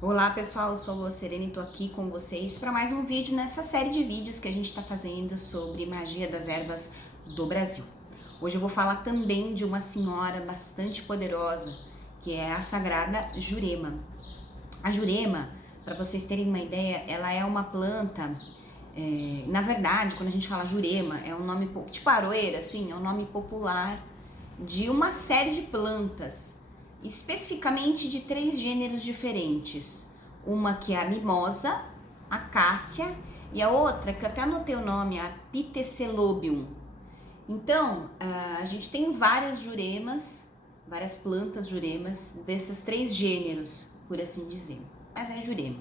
Olá pessoal, eu sou a Lua Serena e tô aqui com vocês para mais um vídeo nessa série de vídeos que a gente está fazendo sobre magia das ervas do Brasil. Hoje eu vou falar também de uma senhora bastante poderosa, que é a Sagrada Jurema. A Jurema, para vocês terem uma ideia, ela é uma planta, na verdade, quando a gente fala Jurema, é um nome, tipo aroeira, assim, é um nome popular de uma série de plantas, especificamente de 3 gêneros diferentes. Uma que é a mimosa, a cássia e a outra que eu até anotei o nome, a Pitecelobium. Então, a gente tem várias juremas, várias plantas juremas desses 3 gêneros, por assim dizer. Mas é jurema.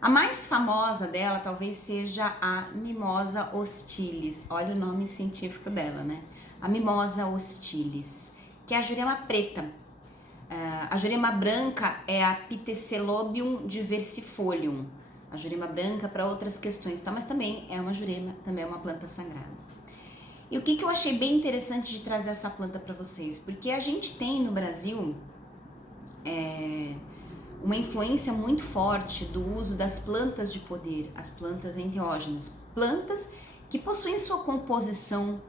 A mais famosa dela talvez seja a Mimosa hostilis. Olha o nome científico dela, né? A Mimosa hostilis, que é a jurema preta. A jurema branca é a Pitecelobium diversifolium. A jurema branca para outras questões, tá? Mas também é uma jurema, também é uma planta sagrada. E o que eu achei bem interessante de trazer essa planta para vocês? Porque a gente tem no Brasil uma influência muito forte do uso das plantas de poder, as plantas enteógenas, plantas que possuem sua composição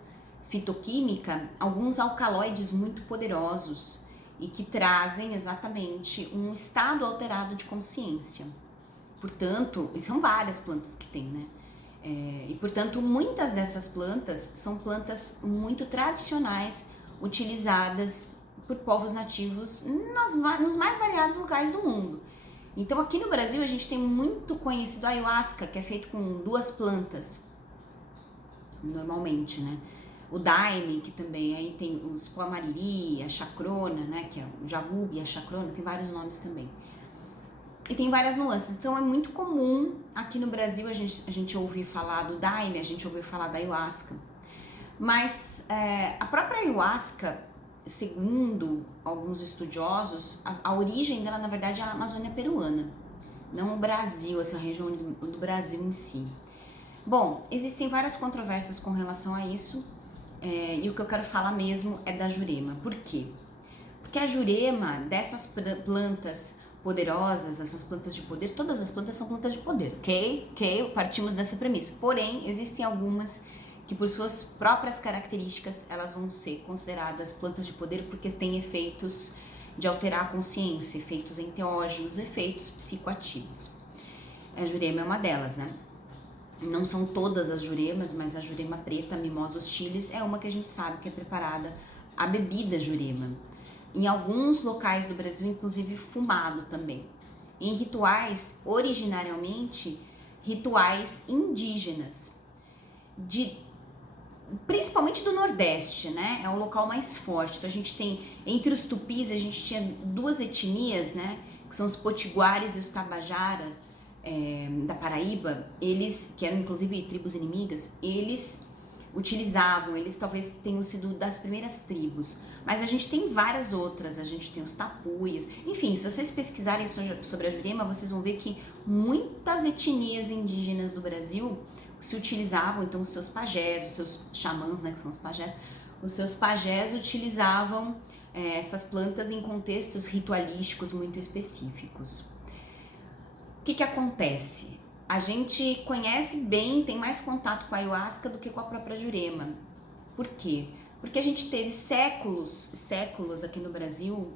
fitoquímica alguns alcaloides muito poderosos e que trazem exatamente um estado alterado de consciência. Portanto, e são várias plantas que tem, né? E portanto, muitas dessas plantas são plantas muito tradicionais, utilizadas por povos nativos nos mais variados locais do mundo. Então, aqui no Brasil, a gente tem muito conhecido a ayahuasca, que é feito com 2 plantas, normalmente, né? O daime, que também aí tem os poamariri, a chacrona, né? Que é o jagube, a chacrona, tem vários nomes também. E tem várias nuances, então é muito comum aqui no Brasil a gente ouvir falar do daime, a gente ouvir falar da ayahuasca. Mas a própria ayahuasca, segundo alguns estudiosos, a origem dela na verdade é a Amazônia peruana, não o Brasil, essa região do Brasil em si. Bom, existem várias controvérsias com relação a isso, e o que eu quero falar mesmo é da jurema. Por quê? Porque a jurema dessas plantas poderosas, essas plantas de poder, todas as plantas são plantas de poder, ok? Partimos dessa premissa. Porém, existem algumas que por suas próprias características, elas vão ser consideradas plantas de poder porque têm efeitos de alterar a consciência, efeitos enteógenos, efeitos psicoativos. A jurema é uma delas, né? Não são todas as juremas, mas a jurema preta, a Mimosa hostilis, é uma que a gente sabe que é preparada a bebida jurema. Em alguns locais do Brasil, inclusive fumado também. Em rituais, originariamente, rituais indígenas, principalmente do Nordeste, né? É o local mais forte. Então a gente tem, entre os tupis, a gente tinha 2 etnias, né? Que são os potiguares e os tabajara, da Paraíba. Eles, que eram inclusive tribos inimigas, eles utilizavam, eles talvez tenham sido das primeiras tribos, mas a gente tem várias outras, a gente tem os tapuias, enfim, se vocês pesquisarem sobre a jurema, vocês vão ver que muitas etnias indígenas do Brasil se utilizavam, então os seus pajés, os seus xamãs, né, que são os pajés, utilizavam essas plantas em contextos ritualísticos muito específicos. O que acontece? A gente conhece bem, tem mais contato com a ayahuasca do que com a própria jurema. Por quê? Porque a gente teve séculos aqui no Brasil,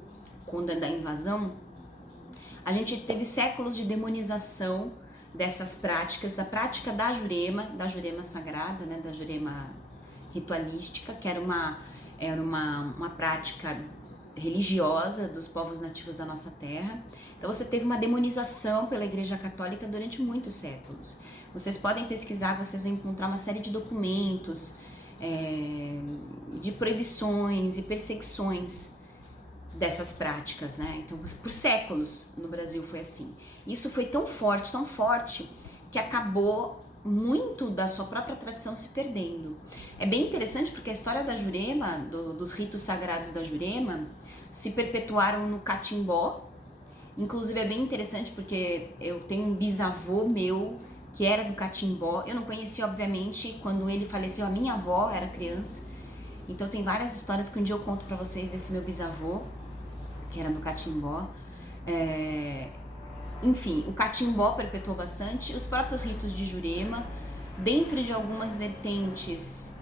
quando é da invasão, a gente teve séculos de demonização dessas práticas, da prática da jurema sagrada, né, da jurema ritualística, que era uma prática religiosa dos povos nativos da nossa terra. Então você teve uma demonização pela Igreja Católica durante muitos séculos. Vocês podem pesquisar, vocês vão encontrar uma série de documentos, de proibições e perseguições dessas práticas, né? Então, por séculos no Brasil foi assim. Isso foi tão forte, que acabou muito da sua própria tradição se perdendo. É bem interessante porque a história da jurema, dos ritos sagrados da jurema, se perpetuaram no Catimbó. Inclusive é bem interessante porque eu tenho um bisavô meu que era do Catimbó. Eu não conheci, obviamente, quando ele faleceu, a minha avó era criança. Então tem várias histórias que um dia eu conto pra vocês desse meu bisavô, que era do Catimbó. enfim, o catimbó perpetuou bastante, os próprios ritos de Jurema, dentro de algumas vertentes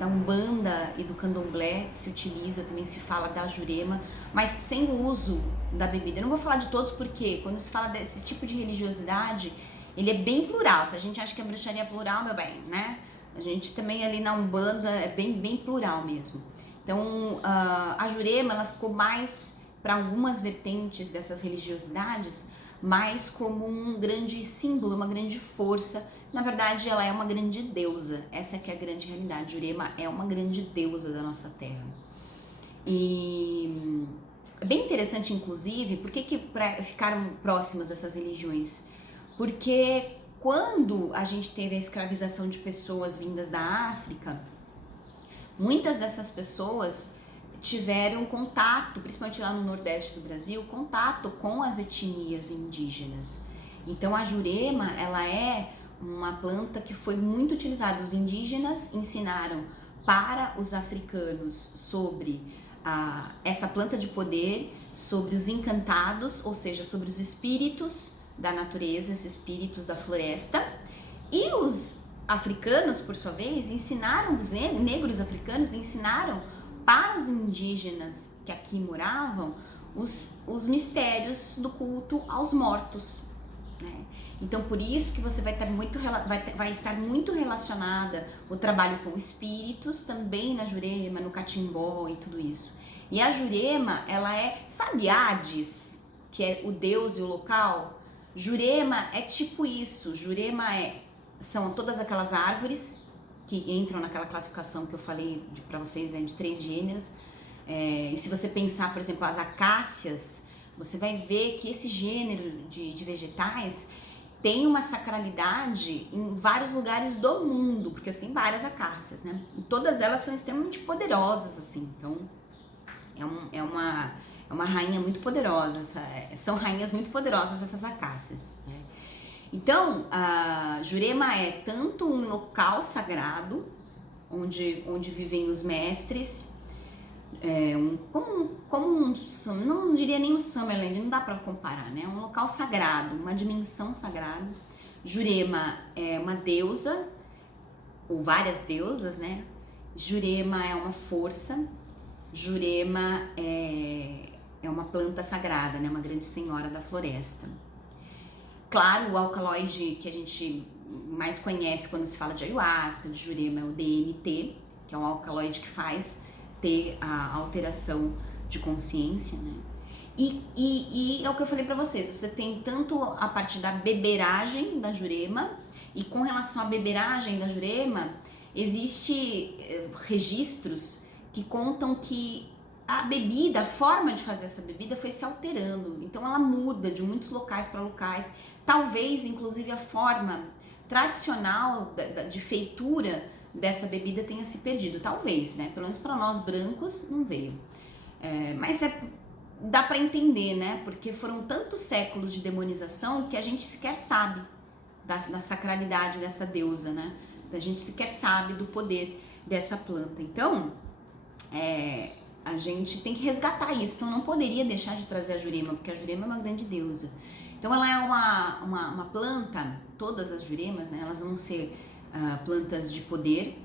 da Umbanda e do Candomblé se utiliza, também se fala da Jurema, mas sem o uso da bebida. Eu não vou falar de todos porque quando se fala desse tipo de religiosidade, ele é bem plural. Se a gente acha que a bruxaria é plural, meu bem, né? A gente também ali na Umbanda é bem plural mesmo. Então, a Jurema, ela ficou mais para algumas vertentes dessas religiosidades, mais como um grande símbolo, uma grande força. Na verdade, ela é uma grande deusa. Essa que é a grande realidade. Jurema é uma grande deusa da nossa terra. E é bem interessante, inclusive, por que ficaram próximas essas religiões? Porque quando a gente teve a escravização de pessoas vindas da África, muitas dessas pessoas tiveram contato, principalmente lá no Nordeste do Brasil, contato com as etnias indígenas. Então a Jurema, ela é uma planta que foi muito utilizada. Os indígenas ensinaram para os africanos sobre essa planta de poder, sobre os encantados, ou seja, sobre os espíritos da natureza, os espíritos da floresta, e os africanos, por sua vez, ensinaram, os negros africanos ensinaram para os indígenas que aqui moravam os mistérios do culto aos mortos, né? Então por isso que você vai estar muito relacionada o trabalho com espíritos também na Jurema, no catimbó e tudo isso. E a Jurema, ela sabe Hades, que é o deus e o local? Jurema é tipo isso. Jurema são todas aquelas árvores que entram naquela classificação que eu falei para vocês, né, de 3 gêneros. E se você pensar, por exemplo, as acácias, você vai ver que esse gênero de vegetais tem uma sacralidade em vários lugares do mundo, porque tem várias acácias, né? E todas elas são extremamente poderosas, assim. Então, é uma rainha muito poderosa, são rainhas muito poderosas essas acácias, né? Então, a Jurema é tanto um local sagrado, onde vivem os mestres, não diria nem um Summerland, não dá para comparar, né? Um local sagrado, uma dimensão sagrada. Jurema é uma deusa, ou várias deusas, né? Jurema é uma força, Jurema é uma planta sagrada, né? Uma grande senhora da floresta. Claro, o alcaloide que a gente mais conhece quando se fala de ayahuasca, de Jurema, é o DMT, que é um alcaloide que faz ter a alteração de consciência, né? E é o que eu falei pra vocês, você tem tanto a parte da beberagem da Jurema, e com relação à beberagem da Jurema, existe registros que contam que a bebida, a forma de fazer essa bebida foi se alterando, então ela muda de muitos locais para locais, talvez inclusive a forma tradicional de feitura dessa bebida tenha se perdido, talvez, né? Pelo menos para nós brancos não veio. Mas dá para entender, né? Porque foram tantos séculos de demonização que a gente sequer sabe da sacralidade dessa deusa, né? A gente sequer sabe do poder dessa planta. Então, a gente tem que resgatar isso. Então, não poderia deixar de trazer a Jurema, porque a Jurema é uma grande deusa. Então, ela é uma planta, todas as Juremas, né? Elas vão ser plantas de poder,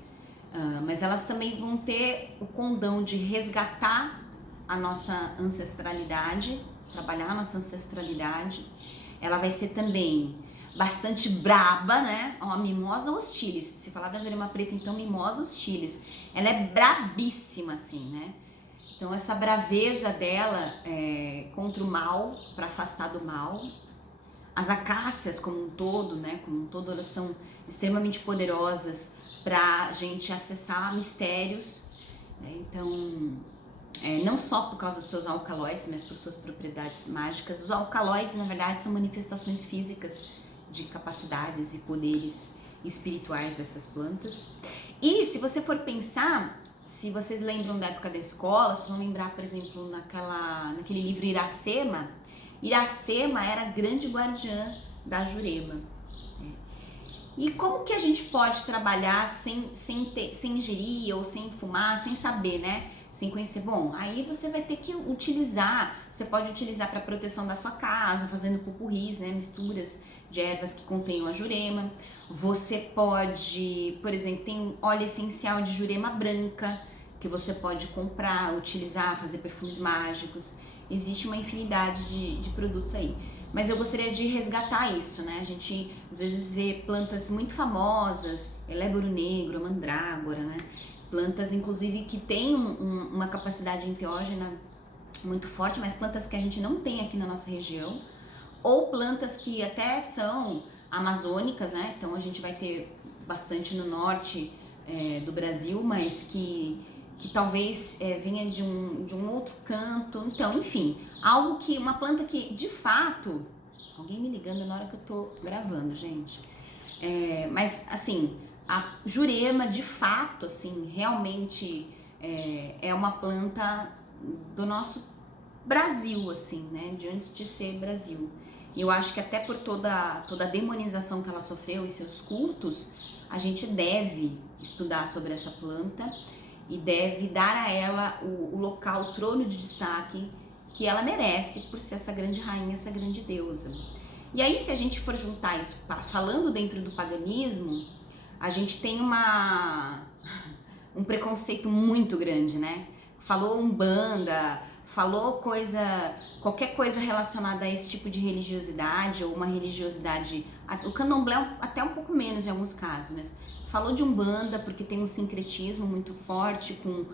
mas elas também vão ter o condão de resgatar a nossa ancestralidade, trabalhar a nossa ancestralidade. Ela vai ser também bastante braba, né? Ó, Mimosa hostilis. Se falar da Jurema preta, então Mimosa hostilis. Ela é brabíssima, assim, né? Então essa braveza dela contra o mal, para afastar do mal. As acácias como um todo, né? Como um todo, elas são extremamente poderosas para a gente acessar mistérios, né? Então, não só por causa dos seus alcaloides, mas por suas propriedades mágicas. Os alcaloides, na verdade, são manifestações físicas de capacidades e poderes espirituais dessas plantas. E se você for pensar, se vocês lembram da época da escola, vocês vão lembrar, por exemplo, naquele livro Iracema. Iracema era a grande guardiã da Jurema. E como que a gente pode trabalhar sem ingerir ou sem fumar, sem saber, né? sem conhecer, bom, aí você vai ter que utilizar, você pode utilizar para proteção da sua casa, fazendo pupurris, né, misturas de ervas que contenham a jurema. Você pode, por exemplo, tem um óleo essencial de jurema branca, que você pode comprar, utilizar, fazer perfumes mágicos. Existe uma infinidade de produtos aí. Mas eu gostaria de resgatar isso, né? A gente às vezes vê plantas muito famosas, eléboro negro, a mandrágora, né? Plantas, inclusive, que têm uma capacidade enteógena muito forte, mas plantas que a gente não tem aqui na nossa região. Ou plantas que até são amazônicas, né? Então a gente vai ter bastante no norte do Brasil, mas que talvez venha de um outro canto. Então, enfim, uma planta que de fato, alguém me ligando na hora que eu tô gravando, gente. Mas assim, a jurema de fato, assim, realmente é uma planta do nosso Brasil, assim, né? De antes de ser Brasil. E eu acho que até por toda a demonização que ela sofreu e seus cultos, a gente deve estudar sobre essa planta e deve dar a ela o local, o trono de destaque que ela merece por ser essa grande rainha, essa grande deusa. E aí, se a gente for juntar isso, falando dentro do paganismo, a gente tem um preconceito muito grande, né? Falou Umbanda, falou qualquer coisa relacionada a esse tipo de religiosidade, ou uma religiosidade, o candomblé até um pouco menos em alguns casos, mas falou de Umbanda porque tem um sincretismo muito forte com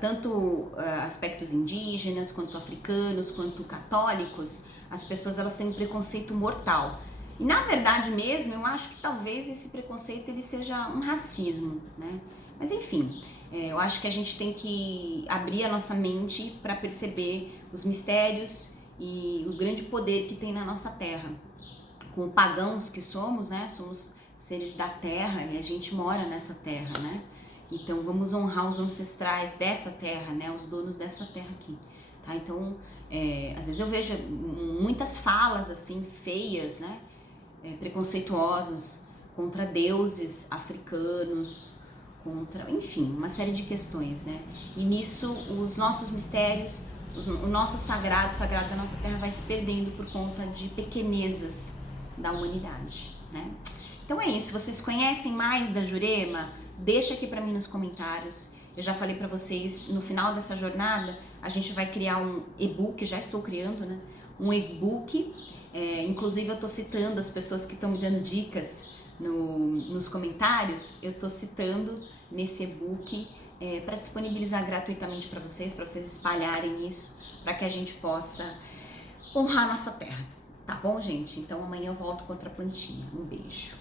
tanto aspectos indígenas, quanto africanos, quanto católicos. As pessoas, elas têm um preconceito mortal. E na verdade mesmo, eu acho que talvez esse preconceito ele seja um racismo, né? Mas enfim, eu acho que a gente tem que abrir a nossa mente para perceber os mistérios e o grande poder que tem na nossa terra. Como pagãos que somos, né? Somos seres da terra e a gente mora nessa terra, né? Então vamos honrar os ancestrais dessa terra, né? Os donos dessa terra aqui, tá? Então, às vezes eu vejo muitas falas assim feias, né? Preconceituosas contra deuses africanos, enfim, uma série de questões, né? E nisso os nossos mistérios, o nosso sagrado da nossa terra vai se perdendo por conta de pequenezas da humanidade, né? Então é isso, vocês conhecem mais da Jurema? Deixa aqui pra mim nos comentários. Eu já falei pra vocês, no final dessa jornada, a gente vai criar um e-book, já estou criando, né? Um e-book, inclusive eu tô citando as pessoas que estão me dando dicas nos comentários, eu tô citando nesse e-book para disponibilizar gratuitamente para vocês espalharem isso, para que a gente possa honrar nossa terra, tá bom, gente? Então amanhã eu volto com outra plantinha. Um beijo.